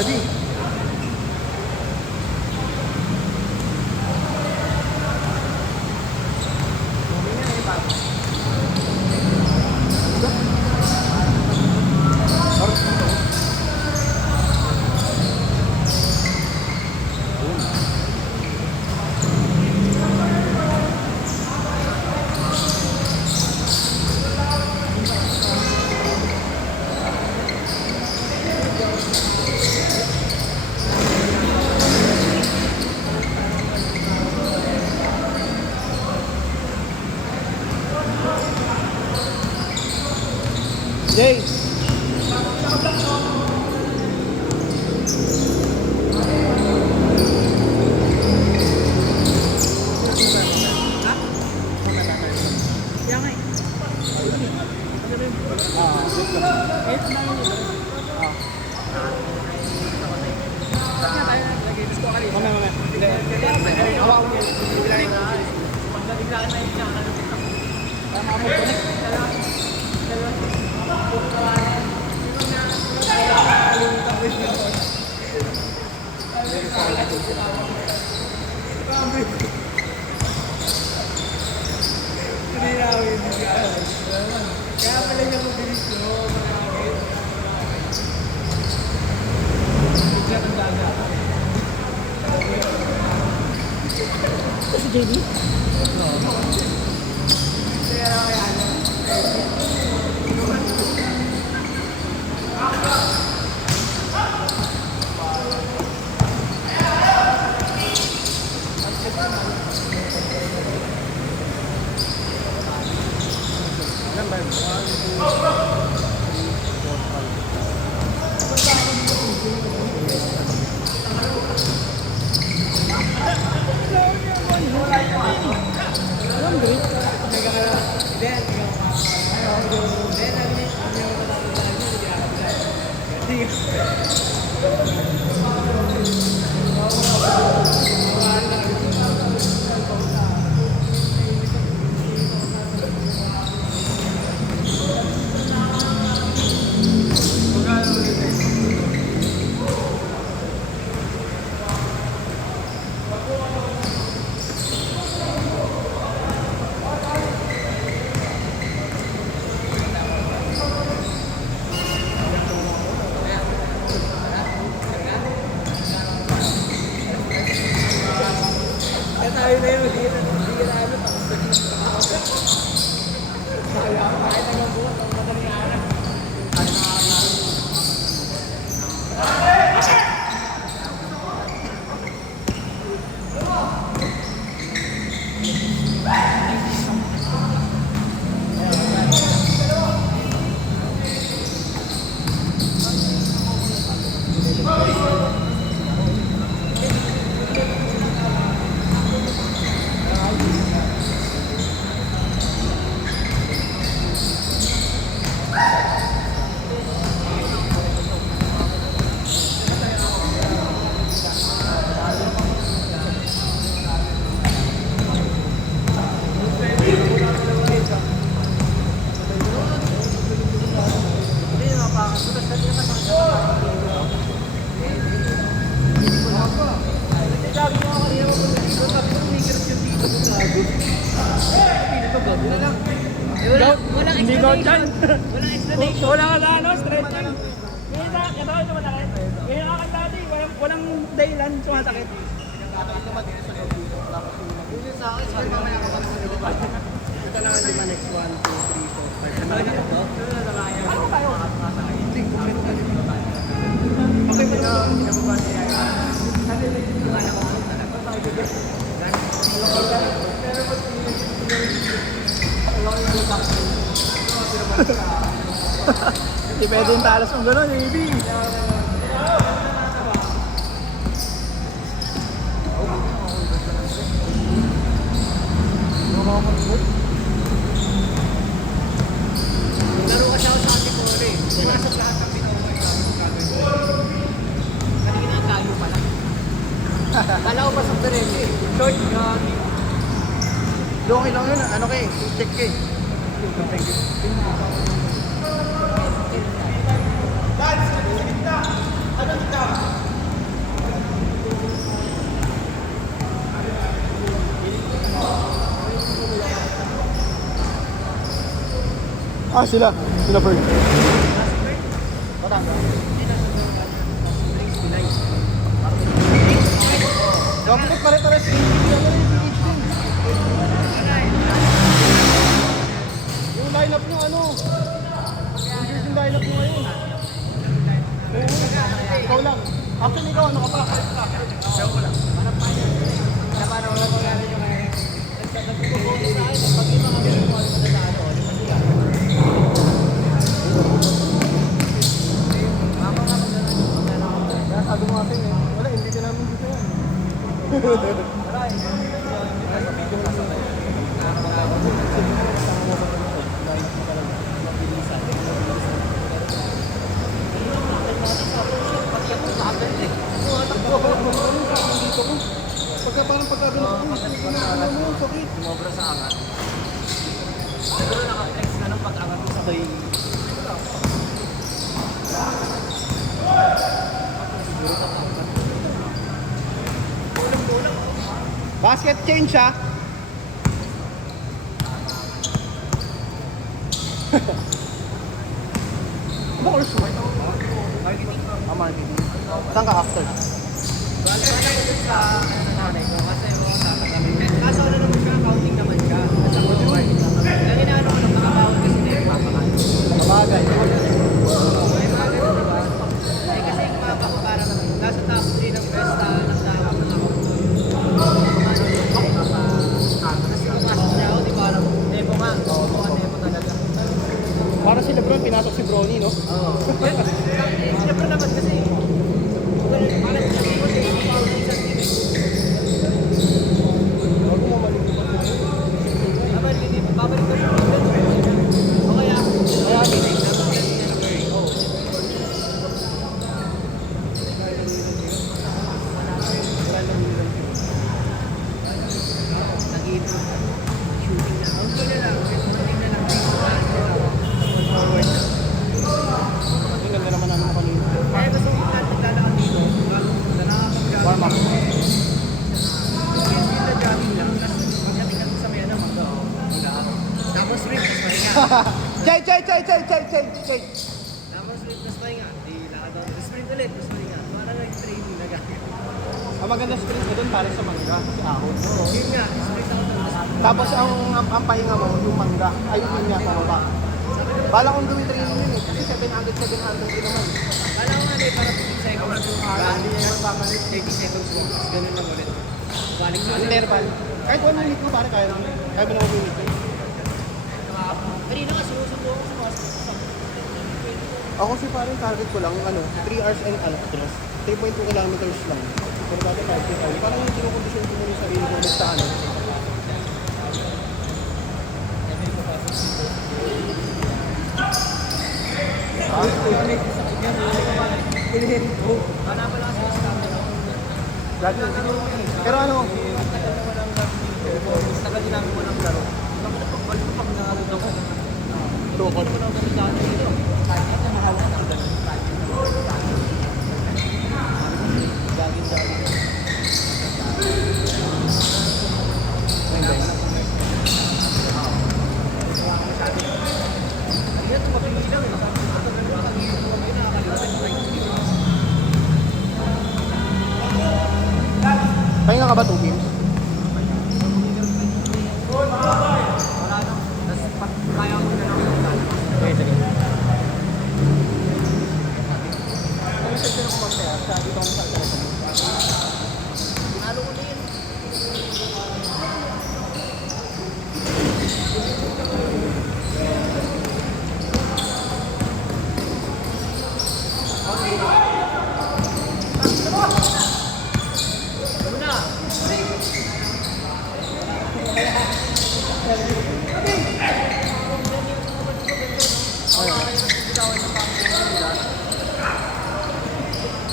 Daddy. Jay. Kaya pala niya mabilis no, makakit. Bigla ng daga. Si JD? Oo. Kaya kaya ano? Hindi go dyan. Walang explanation. Wala ka na ano, stretching. Kaya ito kayo sumasakit. Kaya kakanta natin, walang dahilan sumasakit. Sa akin, sabi mamaya ka pa sa ito lang ang lima next 1, 2, 3, 4, 5. Ano tayo? Hindi, kumento ka dito. Okay ba na? Pinababa siya. Sabi na yung mga nakakot na nagpapakibigay. Pero ba't Hindi pwede yung talas mong gano'n, baby. laro ka siya sa ating kore. Pumasok lahat ng pinawag kanina tayo pala. Kala ko pasok na rin eh. Short yun. Okay lang yun. Ano kayo? Check kayo. Thank you. Dance! Ano kita? Ah, sila. Sila Bird. Batangas. Dapat pare-pares yung lineup nyo ano? Yung lineup nyo ngayon. Ikaw lang. Actually, ikaw ano ka pa? Ikaw ko lang. Para wala ko nga rin yung nagpupupo sa akin. Pag yung mga ganun mo, ano na ano, di ba sila? Mama nga kung gano'n yung mga kaya sabi mo atin eh, wala, hindi ka namin dito yan. Wala, pagka parang pagkaganon ko, sakit. Sumobra sa angat. Siguro naka-flex na ng pag-angat mo sa bay. Basket change ah. Course mo. Marketing. Ah, marketing. Saan ka after? Bale, wala ko dun sa nanay ko kasi yung tatanggapin. Kaso ano naman siya, counting naman siya. At sa mga market naman. Kaya inaano ko ng mga bawal kasi na yung papakain. Mabagay. May mga ganun, diba? Eh kasi yung mga bako parang nasa top 3 ng best ng dahap ng ako. Kasi pumasok siya ako, di parang Nepo nga. Oo, Nepo talaga. Para si Lebron, pinasok si Bronny, no? Oo. Si Lebron naman kasi. Parang sabi mo siya yung power ng isang team. Huwag mo malilipat na yun. Babalik ko siya. O kaya, hindi. Warm up. Tapos rin, mas pahinga. Chay! Tapos rin, mas pahinga. Di lakad ako. Sprint ulit, mas pahinga. Parang nag-training na gagawin. Ang maganda sprint mo doon para sa mangga, sa ahon. Yun nga, sprint ako doon. Tapos ang pahinga mo, yung mangga, ay yun nga, pababa. Bala kong gawin training yun eh, kasi 700 din naman. Bala ko nga eh, para 15 seconds. Hindi niya yung babalik, 30 seconds mo. Ganun lang ulit. Balik mo. Interval. Kahit 1 minute mo, pare, kaya mo na 1 minute. Kanina nga, sinusundo ako sa mga ako si parang target ko lang, 3 hours and 3.2 kilometers lang. Pero dati 5 hours. Parang yung kinukondisyon ko muna yung sarili ko ulit sa pero tagal din namin mo ng laro. Pagbalik ko pag nangarod ako. Tukod mo lang kasi dati dito. Kahit ito mahawa na ang ganun. Gagin. Ito mapigilang eh. Pahinga ka ba 2 games? Wala na. Tapos kaya mo na lang. Okay, sige. Ang isa ko kumapaya, sabi ko sa telepono. Pinalo ko din.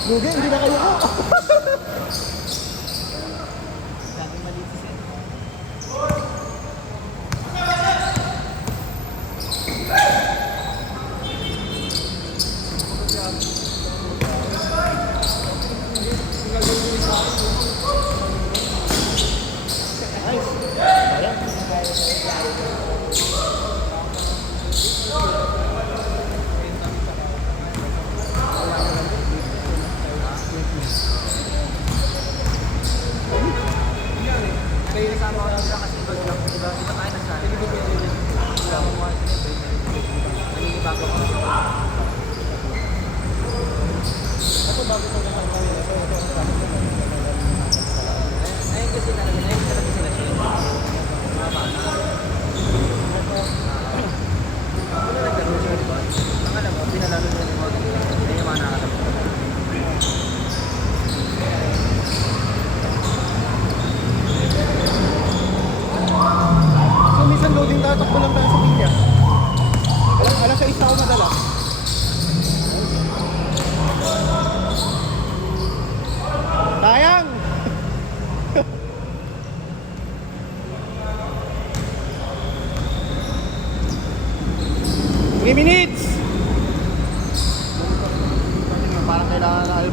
Lugi, hindi na kayo ko. Laging malitis yan. Nice.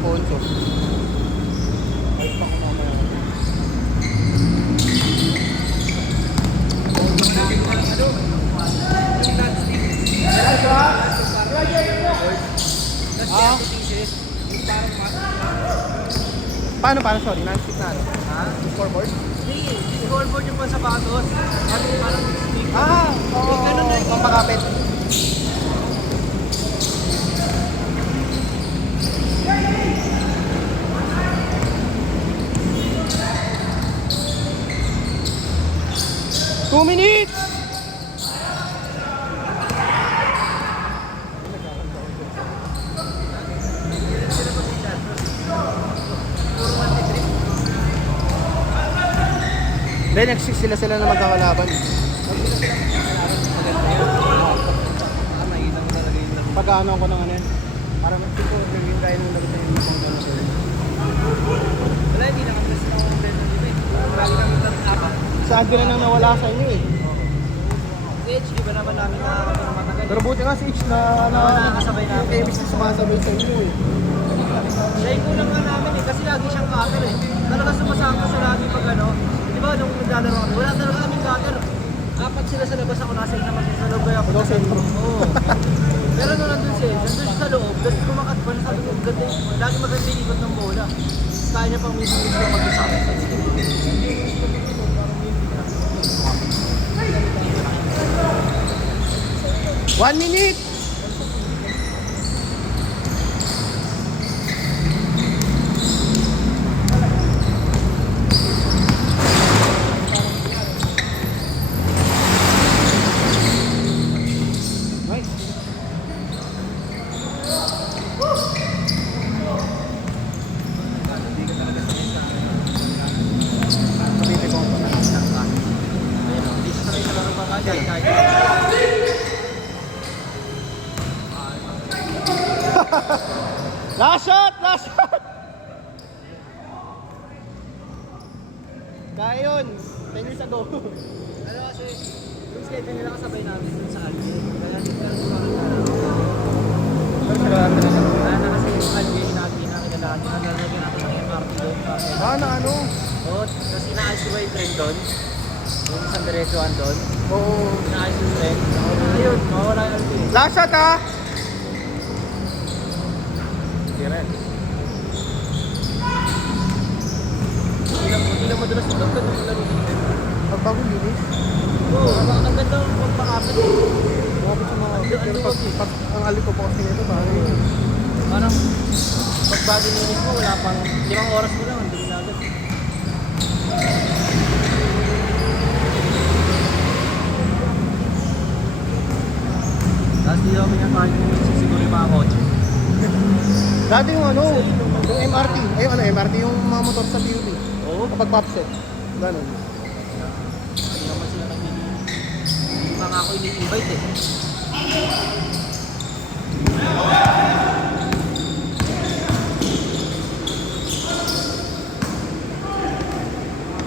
sponsor. Ay, pa ko mamaya. Ah? Paano? Sorry, non-stick na ano? Ha? Scoreboard? Hindi, scoreboard yung pansapatos. Parang stick. Ah, oo. Ganun na yun. Pampakapit. Two minutes! Then, next sila na magkakalaban. Pag-ano ko ng ano yan. Para mag-tipo, yung gaya nung lagot na yung pang gano'n. Wala, hindi nakapress na ako ng bento dito eh. Marami kami apat. Saan ko na nang nawala sa inyo eh. Edge, iba naman namin na matagal. Pero buti nga si Itch na nakakasabay namin. yung Evis na sumasabay sa inyo eh. Siya yung kulang nga namin eh, kasi lagi siyang cutter eh. Talaga sumasama sa lagi pag ano. Di ba nung naglalaro kami, wala talaga kaming cutter. Apat sila sa labas, ako nasa isa mas sa loob kaya ako. Hello, sentro. Oo. Pero nung nandun siya sa loob, tapos kumakat pa, sabi ko, ganda, lagi maganda yung ikot ng bola. Kaya niya pang mismo mag-isama. 1 minute! Last shot! Last shot! Kaya yun. 10 years ago. Ano kasi, yung schedule nila kasabay natin dun sa Alger. Kaya hindi ka sumaran na lang. Kaya na kasi yung Alger natin, nakita natin, nagalagyan natin ng MRT doon. Ah, na ano? Oo, kasi naayos ko ba yung trend doon? Yung isang diretsuhan doon. Oo. Naayos yung trend. Ayun, mawala yung Alger. Last shot ha! Hindi lang madalas yung lagkat ng laro. Pagbagong linis. Oo, ang ganda ng pagpakapit eh. Mabot sa mga Ang pero luwag eh. pag ang alit ko po kasi nito pare. Parang pagbago nilis mo, wala pang 5 oras mo lang, ang dumi na agad. Tapos di ako pinapahal yung siguro yung mga kotse. Dati yung ano, yung MRT. Ay, ano, MRT yung mga motor sa PUB. Oo. Kapag pop set. Ganun. Hindi naman sila nagpili. Hindi pa nga ako ini-invite eh.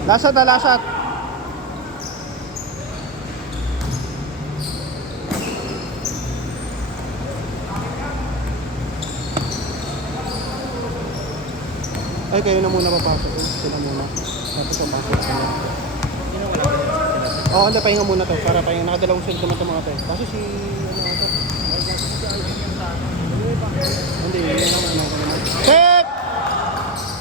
Last shot ha, last shot. Ay, kayo na muna papasok. Sila muna. Tapos papasok sila. Oo, hindi, pahinga muna to. Para pahinga. Nakadalawang sweldo naman ito mga to. Kasi si... ano ito?